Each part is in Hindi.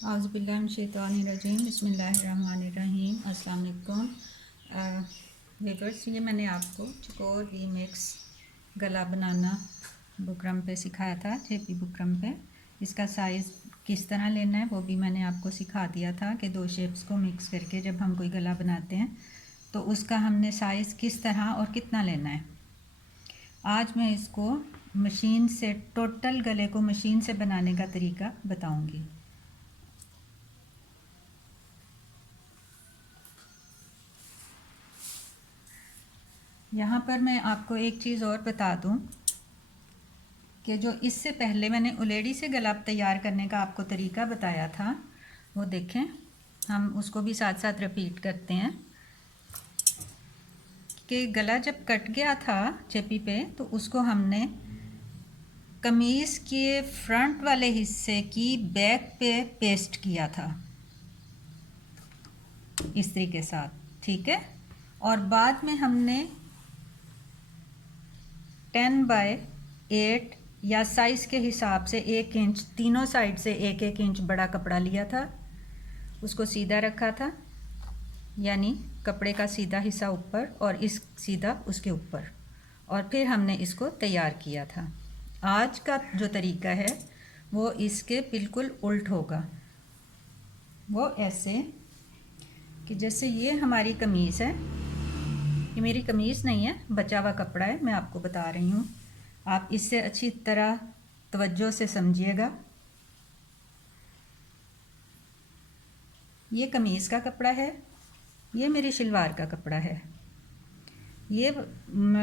औज़ुबिल्लाहिमिनश्शैतानिर्रजीम बिस्मिल्लाहिर्रहमानिर्रहीम। अस्सलाम वालेकुम व्यूअर्स, ये मैंने आपको चकोर वी मिक्स गला बनाना बुकरम पे सिखाया था, जेपी बुकरम पे। इसका साइज़ किस तरह लेना है वो भी मैंने आपको सिखा दिया था कि दो शेप्स को मिक्स करके जब हम कोई गला बनाते हैं तो उसका हमने साइज़ किस तरह और कितना लेना है। आज मैं इसको मशीन से टोटल गले को मशीन से बनाने का तरीका बताऊंगी। यहाँ पर मैं आपको एक चीज़ और बता दूँ कि जो इससे पहले मैंने उलेडी से गला तैयार करने का आपको तरीका बताया था, वो देखें, हम उसको भी साथ साथ रिपीट करते हैं कि गला जब कट गया था चेपी पे तो उसको हमने कमीज़ के फ्रंट वाले हिस्से की बैक पे पेस्ट किया था इस्त्री के साथ, ठीक है। और बाद में हमने 10/8 या साइज़ के हिसाब से 1 इंच तीनों साइड से 1-1 इंच बड़ा कपड़ा लिया था, उसको सीधा रखा था, यानी कपड़े का सीधा हिस्सा ऊपर और इस सीधा उसके ऊपर, और फिर हमने इसको तैयार किया था। आज का जो तरीका है वो इसके बिल्कुल उल्ट होगा। वो ऐसे कि जैसे ये हमारी कमीज़ है, ये मेरी कमीज़ नहीं है, बचा हुआ कपड़ा है, मैं आपको बता रही हूँ, आप इससे अच्छी तरह तवज्जो से समझिएगा। ये कमीज़ का कपड़ा है, ये मेरी शलवार का कपड़ा है। ये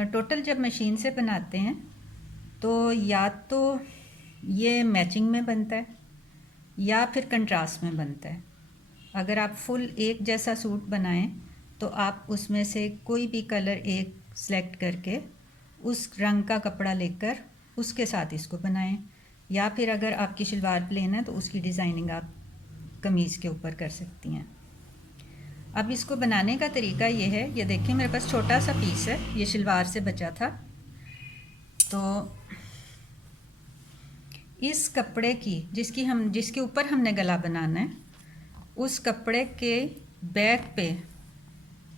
टोटल जब मशीन से बनाते हैं तो या तो ये मैचिंग में बनता है या फिर कंट्रास्ट में बनता है। अगर आप फुल एक जैसा सूट बनाएं तो आप उसमें से कोई भी कलर एक सेलेक्ट करके उस रंग का कपड़ा लेकर उसके साथ इसको बनाएं, या फिर अगर आपकी शलवार प्लेन है तो उसकी डिज़ाइनिंग आप कमीज़ के ऊपर कर सकती हैं। अब इसको बनाने का तरीका ये है, ये देखिए मेरे पास छोटा सा पीस है, ये शलवार से बचा था। तो इस कपड़े की जिसके ऊपर हमने गला बनाना है, उस कपड़े के बैक पे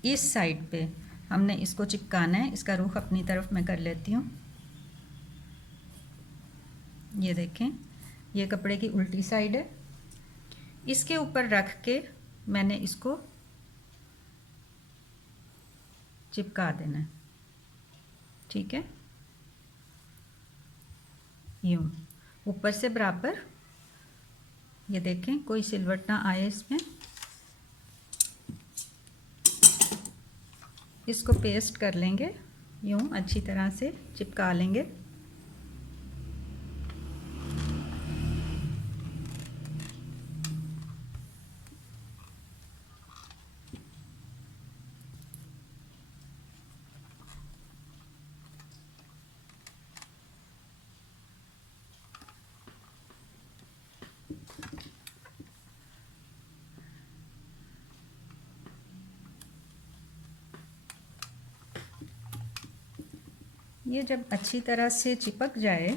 इस साइड पे हमने इसको चिपकाना है। इसका रुख अपनी तरफ मैं कर लेती हूँ। ये देखें, ये कपड़े की उल्टी साइड है, इसके ऊपर रख के मैंने इसको चिपका देना है, ठीक है। यूँ ऊपर से बराबर, ये देखें कोई सिलवट ना आए इसमें। इसको पेस्ट कर लेंगे, यूँ अच्छी तरह से चिपका लेंगे। ये जब अच्छी तरह से चिपक जाए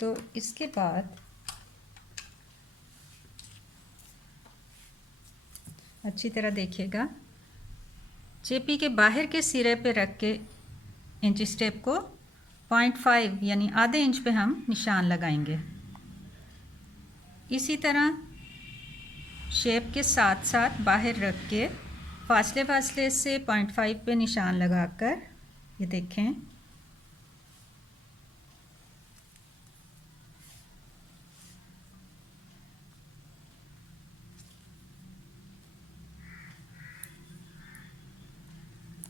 तो इसके बाद अच्छी तरह देखिएगा, चेपी के बाहर के सिरे पे रख के इंच स्टेप को 0.5 यानी आधे इंच पे हम निशान लगाएंगे। इसी तरह शेप के साथ साथ बाहर रख के फासले फासले से 0.5 पे निशान लगाकर, ये देखें,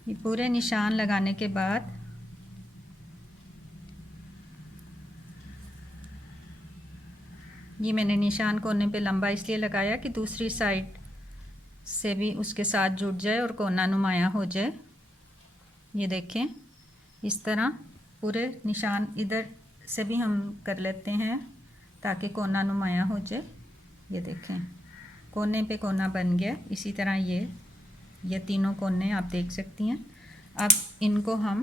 ये पूरे निशान लगाने के बाद ये मैंने निशान कोने पे लंबा इसलिए लगाया कि दूसरी साइड से भी उसके साथ जुड़ जाए और कोना नुमाया हो जाए। ये देखें, इस तरह पूरे निशान इधर से भी हम कर लेते हैं ताकि कोना नुमाया हो जाए। ये देखें, कोने पे कोना बन गया। इसी तरह ये ये तीनों कोने आप देख सकती हैं। अब इनको हम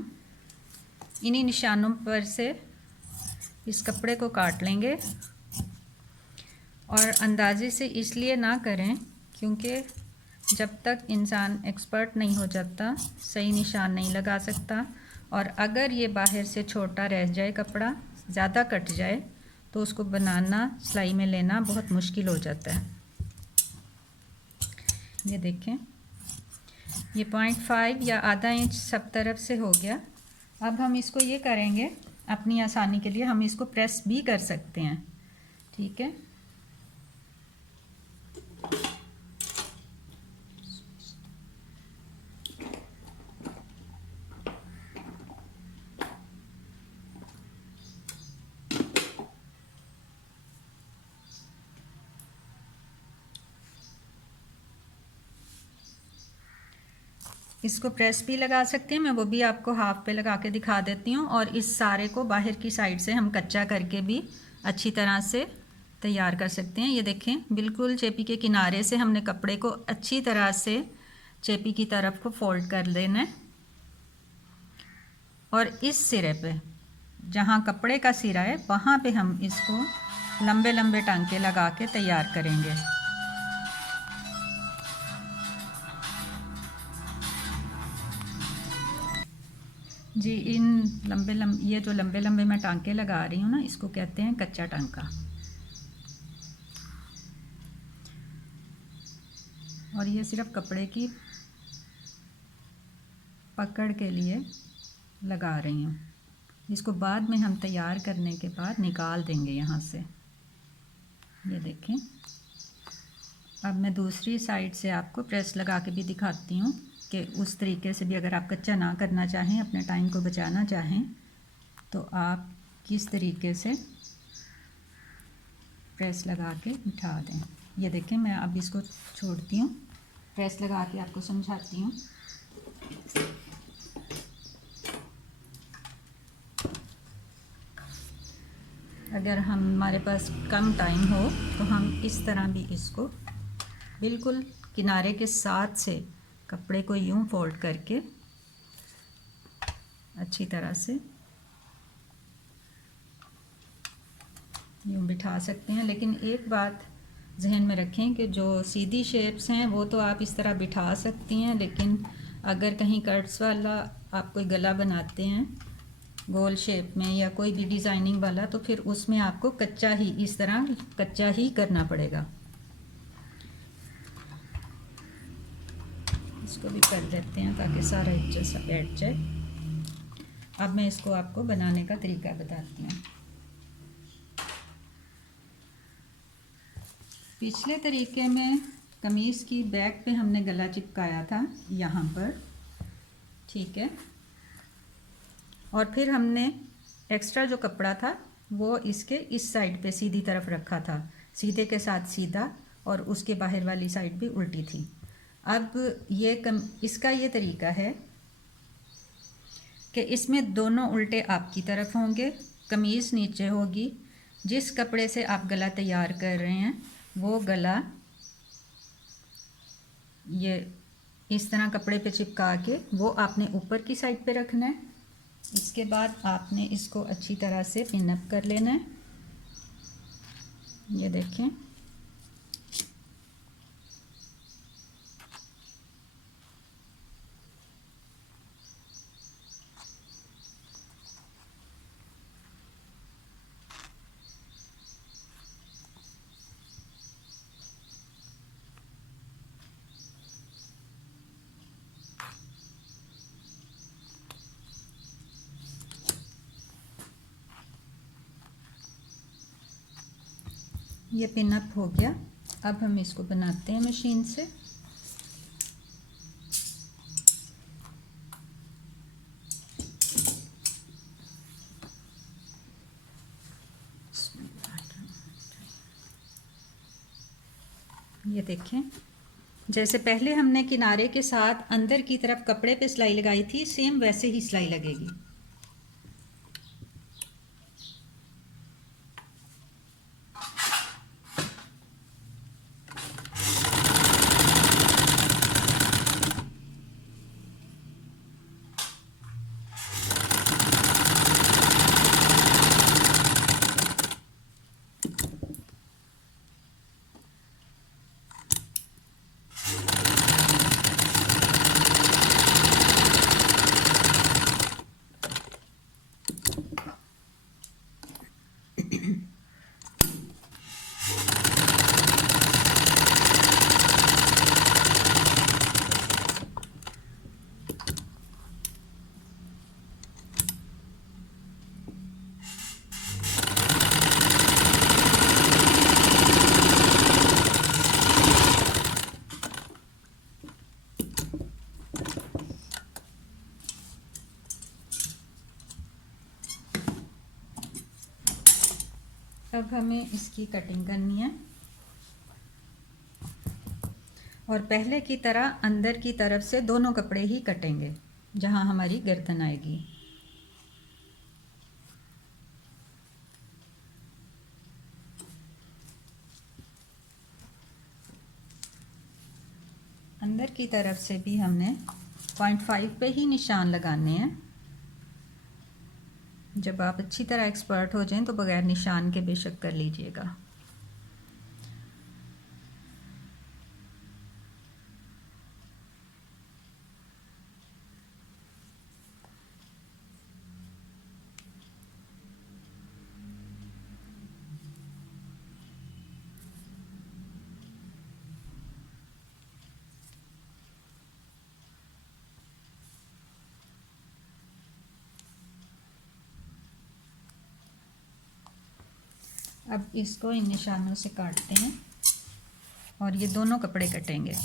इन्हीं निशानों पर से इस कपड़े को काट लेंगे। और अंदाजे से इसलिए ना करें क्योंकि जब तक इंसान एक्सपर्ट नहीं हो जाता सही निशान नहीं लगा सकता, और अगर ये बाहर से छोटा रह जाए, कपड़ा ज़्यादा कट जाए, तो उसको बनाना, सिलाई में लेना बहुत मुश्किल हो जाता है। ये देखें, ये 0.5 या आधा इंच सब तरफ से हो गया। अब हम इसको ये करेंगे, अपनी आसानी के लिए हम इसको प्रेस भी कर सकते हैं, ठीक है। इसको प्रेस भी लगा सकते हैं, मैं वो भी आपको हाफ पे लगा के दिखा देती हूँ। और इस सारे को बाहर की साइड से हम कच्चा करके भी अच्छी तरह से तैयार कर सकते हैं। ये देखें, बिल्कुल चेपी के किनारे से हमने कपड़े को अच्छी तरह से चेपी की तरफ को फोल्ड कर देना है। और इस सिरे पे, जहाँ कपड़े का सिरा है, वहाँ पे हम इसको लंबे लंबे टांके लगा के तैयार करेंगे। जी, ये जो लंबे लंबे मैं टांके लगा रही हूँ ना, इसको कहते हैं कच्चा टांका। और ये सिर्फ कपड़े की पकड़ के लिए लगा रही हूँ। इसको बाद में हम तैयार करने के बाद निकाल देंगे यहाँ से। ये देखें, अब मैं दूसरी साइड से आपको प्रेस लगा के भी दिखाती हूँ कि उस तरीके से भी अगर आप कच्चा ना करना चाहें, अपने टाइम को बचाना चाहें, तो आप किस तरीके से प्रेस लगा के बिठा दें। ये देखें, मैं अब इसको छोड़ती हूँ, प्रेस लगा के आपको समझाती हूँ। अगर हमारे पास कम टाइम हो तो हम इस तरह भी इसको बिल्कुल किनारे के साथ से कपड़े को यूं फोल्ड करके अच्छी तरह से यूं बिठा सकते हैं। लेकिन एक बात जहन में रखें कि जो सीधी शेप्स हैं वो तो आप इस तरह बिठा सकती हैं, लेकिन अगर कहीं कट्स वाला आप कोई गला बनाते हैं गोल शेप में या कोई भी डिज़ाइनिंग वाला, तो फिर उसमें आपको कच्चा ही, इस तरह कच्चा ही करना पड़ेगा। इसको भी कर देते हैं ताकि सारा एक जैसा बैठ जाए। अब मैं इसको आपको बनाने का तरीका बताती हूँ। पिछले तरीके में कमीज़ की बैक पे हमने गला चिपकाया था यहाँ पर, ठीक है। और फिर हमने एक्स्ट्रा जो कपड़ा था वो इसके इस साइड पे सीधी तरफ रखा था, सीधे के साथ सीधा, और उसके बाहर वाली साइड भी उल्टी थी। अब इसका ये तरीका है कि इसमें दोनों उल्टे आपकी तरफ होंगे, कमीज़ नीचे होगी। जिस कपड़े से आप गला तैयार कर रहे हैं वो गला ये इस तरह कपड़े पे चिपका के वो आपने ऊपर की साइड पे रखना है। इसके बाद आपने इसको अच्छी तरह से पिन अप कर लेना है। ये देखें, ये पिन अप हो गया। अब हम इसको बनाते हैं मशीन से। ये देखें, जैसे पहले हमने किनारे के साथ अंदर की तरफ कपड़े पे सिलाई लगाई थी, सेम वैसे ही सिलाई लगेगी। अब हमें इसकी कटिंग करनी है और पहले की तरह अंदर की तरफ से दोनों कपड़े ही कटेंगे जहां हमारी गर्दन आएगी। अंदर की तरफ से भी हमने 0.5 पे ही निशान लगाने हैं। जब आप अच्छी तरह एक्सपर्ट हो जाएं तो बगैर निशान के बेशक कर लीजिएगा। अब इसको इन निशानों से काटते हैं और ये दोनों कपड़े कटेंगे।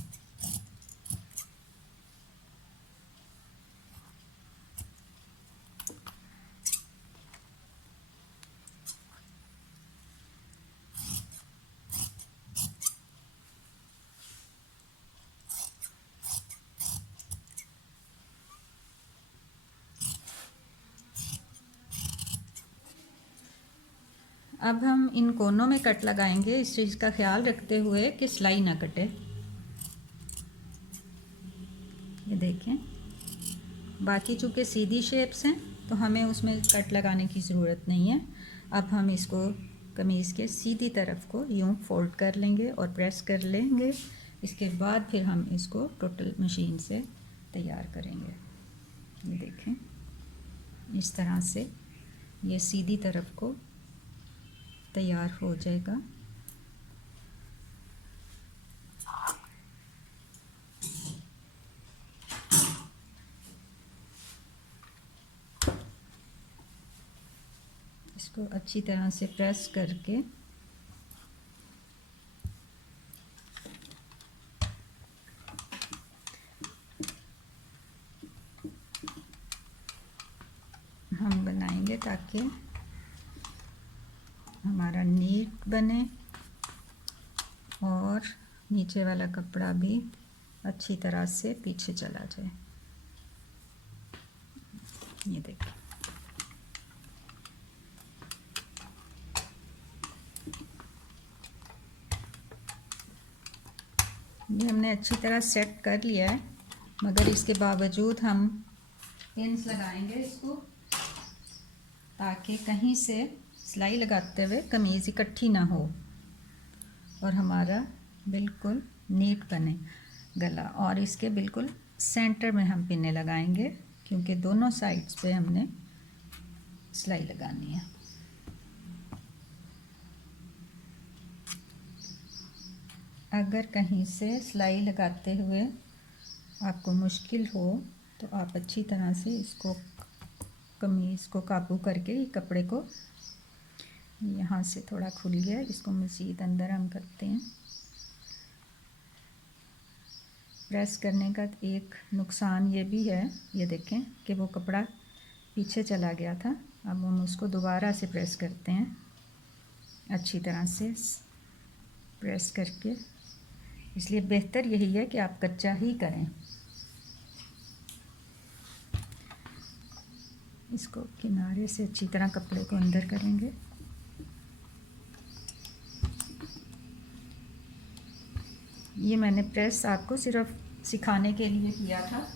अब हम इन कोनों में कट लगाएंगे, इस चीज़ का ख्याल रखते हुए कि सिलाई ना कटे। ये देखें, बाकी चूँकि सीधी शेप्स हैं तो हमें उसमें कट लगाने की ज़रूरत नहीं है। अब हम इसको कमीज़ के सीधी तरफ को यूं फोल्ड कर लेंगे और प्रेस कर लेंगे। इसके बाद फिर हम इसको टोटल मशीन से तैयार करेंगे। ये देखें, इस तरह से ये सीधी तरफ को तैयार हो जाएगा। इसको अच्छी तरह से प्रेस करके हम बनाएंगे ताकि हमारा नीट बने और नीचे वाला कपड़ा भी अच्छी तरह से पीछे चला जाए। ये देखिए, ये हमने अच्छी तरह सेट कर लिया है, मगर इसके बावजूद हम पिन्स लगाएंगे इसको ताकि कहीं से सिलाई लगाते हुए कमीज़ इकट्ठी ना हो और हमारा बिल्कुल नीट बने गला। और इसके बिल्कुल सेंटर में हम पिने लगाएंगे क्योंकि दोनों साइड्स पे हमने सिलाई लगानी है। अगर कहीं से सिलाई लगाते हुए आपको मुश्किल हो तो आप अच्छी तरह से इसको कमीज़ को काबू करके कपड़े को, यहाँ से थोड़ा खुल गया, इसको मज़ीद अंदर हम करते हैं। प्रेस करने का एक नुकसान ये भी है, ये देखें कि वो कपड़ा पीछे चला गया था। अब हम उसको दोबारा से प्रेस करते हैं, अच्छी तरह से प्रेस करके। इसलिए बेहतर यही है कि आप कच्चा ही करें। इसको किनारे से अच्छी तरह कपड़े को अंदर करेंगे। ये मैंने प्रेस आपको सिर्फ सिखाने के लिए किया था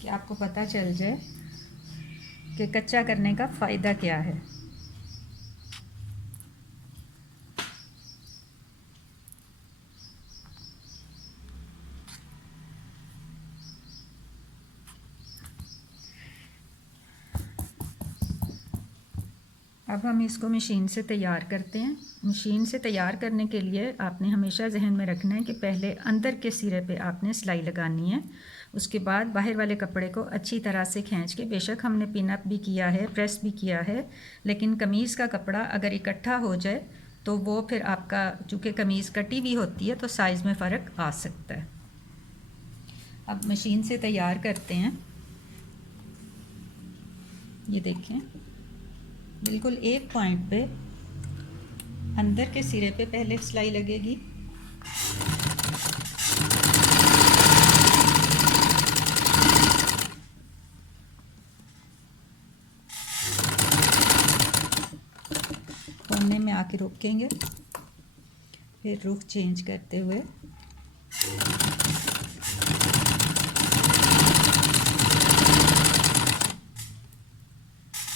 कि आपको पता चल जाए कि कच्चा करने का फ़ायदा क्या है। अब हम इसको मशीन से तैयार करते हैं। मशीन से तैयार करने के लिए आपने हमेशा जहन में रखना है कि पहले अंदर के सिरे पे आपने सिलाई लगानी है, उसके बाद बाहर वाले कपड़े को अच्छी तरह से खींच के, बेशक हमने पिन अप भी किया है, प्रेस भी किया है, लेकिन कमीज़ का कपड़ा अगर इकट्ठा हो जाए तो वो फिर आपका, चूँकि कमीज़ कटी हुई होती है तो साइज़ में फ़र्क आ सकता है। अब मशीन से तैयार करते हैं। ये देखें, बिल्कुल एक पॉइंट पे अंदर के सिरे पे पहले सिलाई लगेगी, कोने में आके रोकेंगे, फिर रुख चेंज करते हुए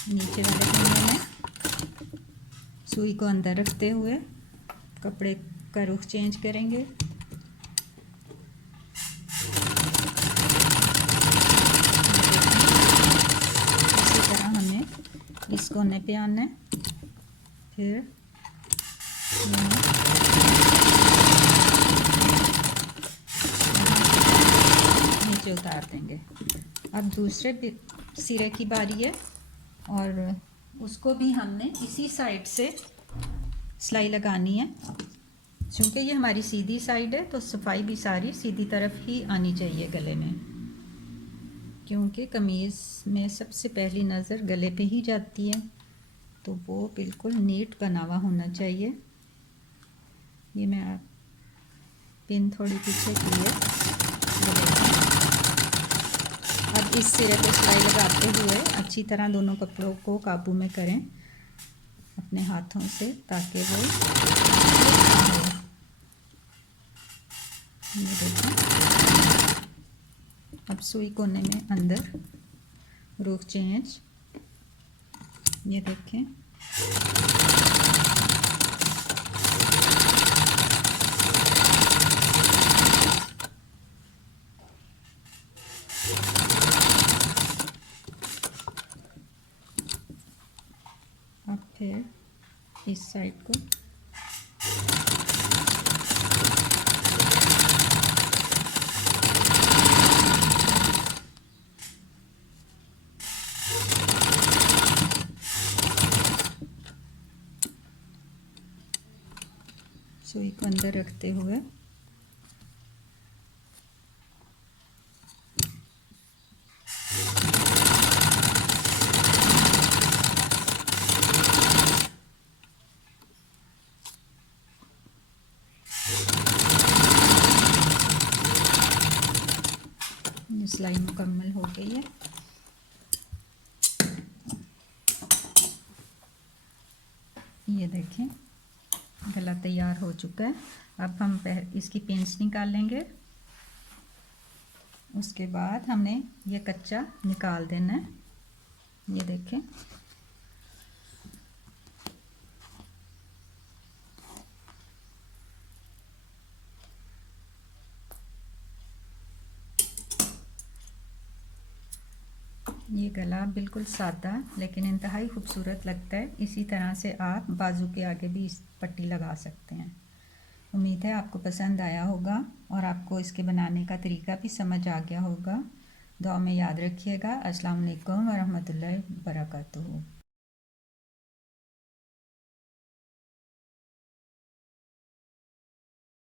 नीचे वाले कोने में सुई को अंदर रखते हुए कपड़े का रुख चेंज करेंगे। इसी तरह हमें इस कोने पे आना है, फिर नीचे उतार देंगे। अब दूसरे सिरे की बारी है और उसको भी हमने इसी साइड से सिलाई लगानी है। क्योंकि ये हमारी सीधी साइड है तो सफाई भी सारी सीधी तरफ ही आनी चाहिए गले में, क्योंकि कमीज़ में सबसे पहली नज़र गले पे ही जाती है, तो वो बिल्कुल नीट बना हुआ होना चाहिए। ये मैं पिन थोड़ी पीछे की है। अब इस सिरे पे सिलाई लगाते हुए अच्छी तरह दोनों कपड़ों को काबू में करें अपने हाथों से, ताकि वो ये देखें। अब सुई कोने में अंदर रुख चेंज, ये देखें। अब फिर इस साइड को सुई को अंदर रखते हुए सिलाई मुकम्मल हो गई है। ये देखें गला तैयार हो चुका है। अब हम इसकी पिंस निकाल लेंगे। उसके बाद हमने ये कच्चा निकाल देना है। ये देखें ये गला बिल्कुल सादा लेकिन इंतहाई खूबसूरत लगता है। इसी तरह से आप बाजू के आगे भी इस पट्टी लगा सकते हैं। उम्मीद है आपको पसंद आया होगा और आपको इसके बनाने का तरीका भी समझ आ गया होगा। दुआ में याद रखिएगा। अस्सलाम वालेकुम व रहमतुल्लाहि व बरकातुहू।